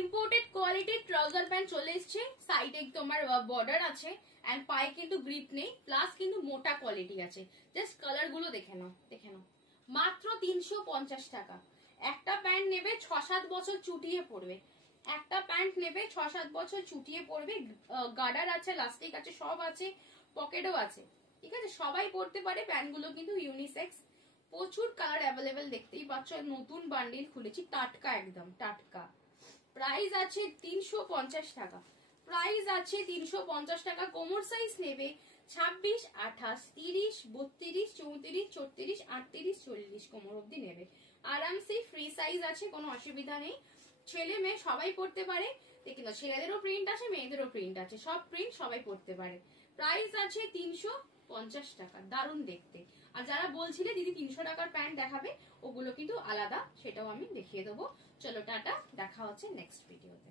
Imported কোয়ালিটির trouser pant চলে এসছে, সাইডে তোমার বর্ডার আছে এন্ড পায়ে কিন্তু গ্রিপ নেই, প্লাস কিন্তু মোটা কোয়ালিটি আছে। জাস্ট কালার গুলো দেখে নাও, দেখে নাও। মাত্র 350 টাকা। একটা প্যান্ট নেবে 6-7 বছর চুটিয়ে পড়বে, একটা প্যান্ট নেবে 6-7 বছর চুটিয়ে পড়বে। গার্ডার আছে, লাস্টিক আছে, সব আছে, পকেটও আছে, ঠিক আছে, সবাই পড়তে পারে। প্যান্ট গুলো কিন্তু ইউনিসেক্স, প্রচুর কালার অ্যাভেলেবেল, দেখতেই পাচ্ছ। নতুন বান্ডিল খুলেছি, টাটকা, একদম টাটকা। প্রাইস আছে 350 টাকা, প্রাইস আছে 350 টাকা। কোমর সাইজ নেবে 26, 28, 30, 32, 34, 36, 38, 40 কোমর অব্দি নেবে আরামসে। ফ্রি সাইজ আছে, কোনো অসুবিধা নেই। ছেলে মেয়ে সবাই পড়তে পারে, দেখি না, ছেলেদেরও প্রিন্ট আছে, মেয়েদেরও প্রিন্ট আছে, সব প্রিন্ট সবাই পড়তে পারে। প্রাইস আছে 350 টাকা, দারুণ দেখতে। আর যারা বলছিলে দিদি 300 টাকার প্যান্ট দেখাবে, ওগুলো কিন্তু আলাদা, সেটাও আমি দেখিয়ে দেবো। চলো টাটা, দেখা হচ্ছে নেক্সট ভিডিওতে।